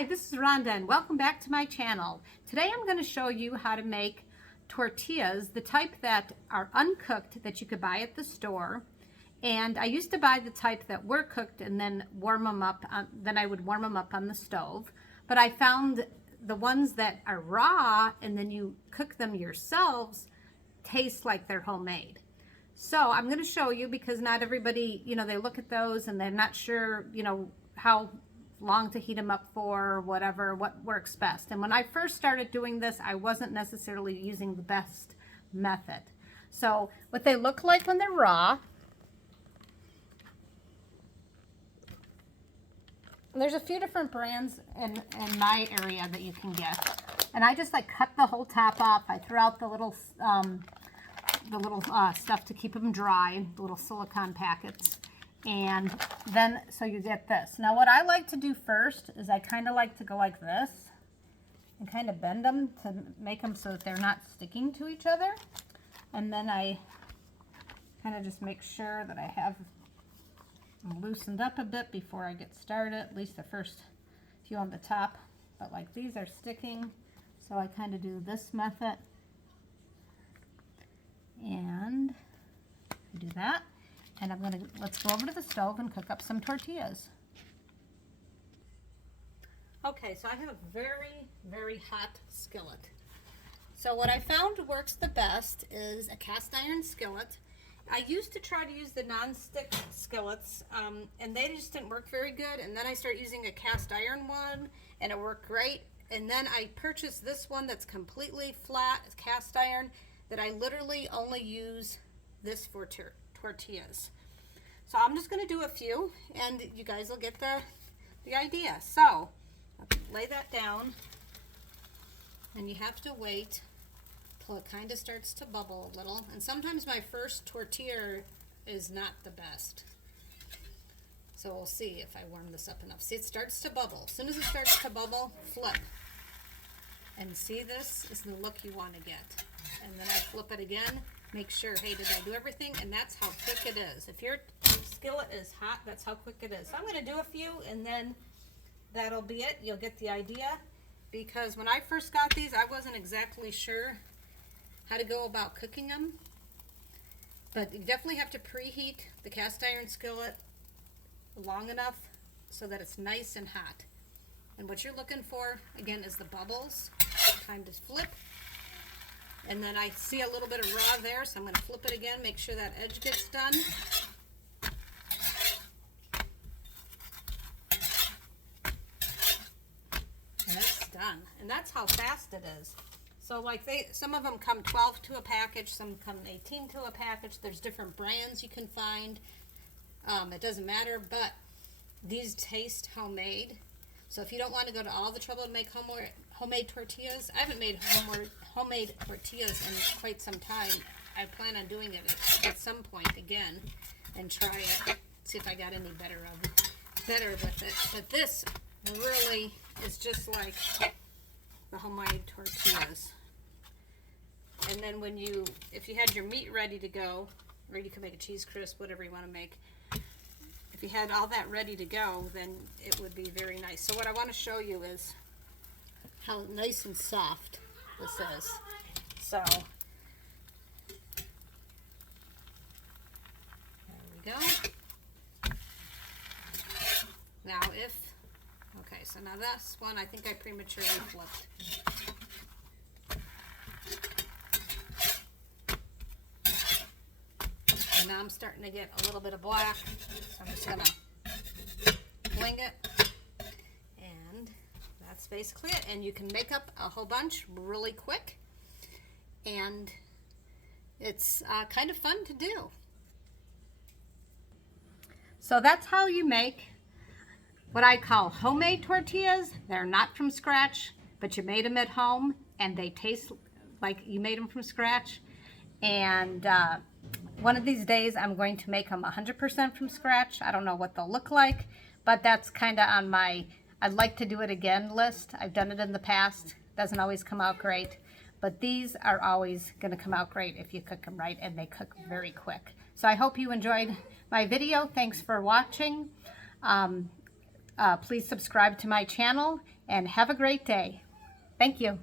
Hi, this is Rhonda and welcome back to my channel. Today I'm going to show you how to make tortillas, the type that are uncooked that you could buy at the store. And I used to buy the type that were cooked and then warm them up, then I would warm them up on the stove. But I found the ones that are raw and then you cook them yourselves taste like they're homemade. So I'm going to show you because not everybody, they look at those and they're not sure, how long to heat them up for or whatever, what works best. And when I first started doing this, I wasn't necessarily using the best method. So what they look like when they're raw, there's a few different brands in my area that you can get. And I just cut the whole top off. I threw out the little stuff to keep them dry, the little silicone packets. And then, so you get this. Now what I like to do first is I kind of like to go like this and kind of bend them to make them so that they're not sticking to each other. And then I kind of just make sure that I have them loosened up a bit before I get started, at least the first few on the top. But like these are sticking, so I kind of do this method. And do that. And let's go over to the stove and cook up some tortillas. Okay, so I have a very, very hot skillet. So what I found works the best is a cast iron skillet. I used to try to use the non-stick skillets, and they just didn't work very good. And then I started using a cast iron one, and it worked great. And then I purchased this one that's completely flat, cast iron, that I literally only use this for tortillas. So I'm just going to do a few and you guys will get the idea. So I'll lay that down and you have to wait till it kind of starts to bubble a little. And sometimes my first tortilla is not the best. So we'll see if I warm this up enough. See, it starts to bubble. As soon as it starts to bubble, flip. And see, this is the look you want to get. And then I flip it again. Make sure, hey, did I do everything? And that's how quick it is. If your skillet is hot, that's how quick it is. So I'm going to do a few and then that'll be it. You'll get the idea. Because when I first got these, I wasn't exactly sure how to go about cooking them. But you definitely have to preheat the cast iron skillet long enough so that it's nice and hot. And what you're looking for, again, is the bubbles. Time to flip. And then I see a little bit of raw there, so I'm going to flip it again, make sure that edge gets done. And it's done. And that's how fast it is. So like some of them come 12 to a package, some come 18 to a package. There's different brands you can find. It doesn't matter, but these taste homemade. So if you don't want to go to all the trouble to make homemade tortillas, I haven't made homemade tortillas in quite some time. I plan on doing it at some point again and try it, see if I got any better with it. But this really is just like the homemade tortillas. And then if you had your meat ready to go, or you can make a cheese crisp, whatever you want to make. If you had all that ready to go, then it would be very nice. So what I want to show you is how nice and soft this is. So there we go. Now okay, so now this one I think I prematurely flipped. And now I'm starting to get a little bit of black, so I'm just going to fling it. And that's basically it. And you can make up a whole bunch really quick. And it's kind of fun to do. So that's how you make what I call homemade tortillas. They're not from scratch, but you made them at home and they taste like you made them from scratch. And one of these days I'm going to make them 100% from scratch. I don't know what they'll look like, but that's kind of on my I'd like to do it again list. I've done it in the past. Doesn't always come out great, but these are always going to come out great if you cook them right, and they cook very quick. So I hope you enjoyed my video. Thanks for watching. Please subscribe to my channel and have a great day. Thank you.